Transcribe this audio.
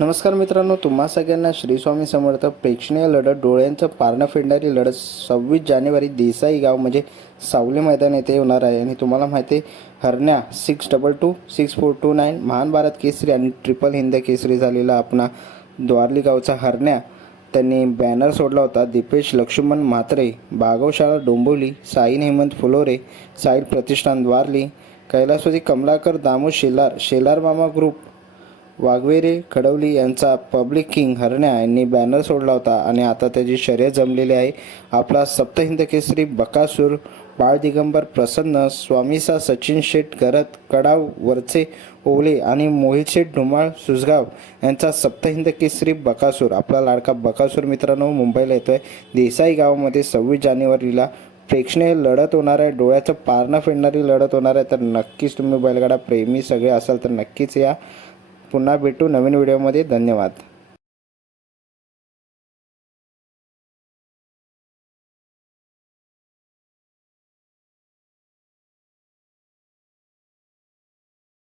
नमस्कार मित्रांनो तुम्हा सगळ्यांना श्री स्वामी समर्थ प्रेक्षणीय लढत डोळ्यांचं पारणं फेडणारी लढत सव्वीस जानेवारी देसाई गाव म्हणजे सावली मैदान येथे होणार आहे. आणि तुम्हाला माहिती आहे हरण्या six double two six four two nine महान भारत केसरी आणि ट्रिपल हिंद केसरी झालेला आपणा द्वारली गावचा हरण्या. त्यांनी बॅनर सोडला होता दीपेश लक्ष्मण म्हात्रे बागवशाळा डोंबिवली साईन हेमंत फुलोरे साईड प्रतिष्ठान द्वारली कैलासवती कमलाकर दामू शेलार शेलार मामा ग्रुप वाघवेरे खडवली यांचा पब्लिक किंग हरण्या यांनी बॅनर सोडला होता आणि आता त्याची शर्यत जमलेली आहे. आपला सप्तहिंद केसरी बकासूर बाळ दिगंबर प्रसन्न स्वामीसा सचिन शेठ गरत कडाव वरचे ओले आणि मोहित शेठ ढुमाळ सुसगाव यांचा सप्तहिंद केसरी बकासूर. आपला लाडका बकासूर मित्रांनो मुंबईला येतोय. देसाई गावामध्ये सव्वीस जानेवारीला प्रेक्षणीय लढत होणार आहे. डोळ्याचं पारणं फेडणारी लढत होणार आहे. तर नक्कीच तुम्ही बैलगाडा प्रेमी सगळे असाल तर नक्कीच या. पुन्हा भेटू नवीन व्हिडिओमध्ये. धन्यवाद.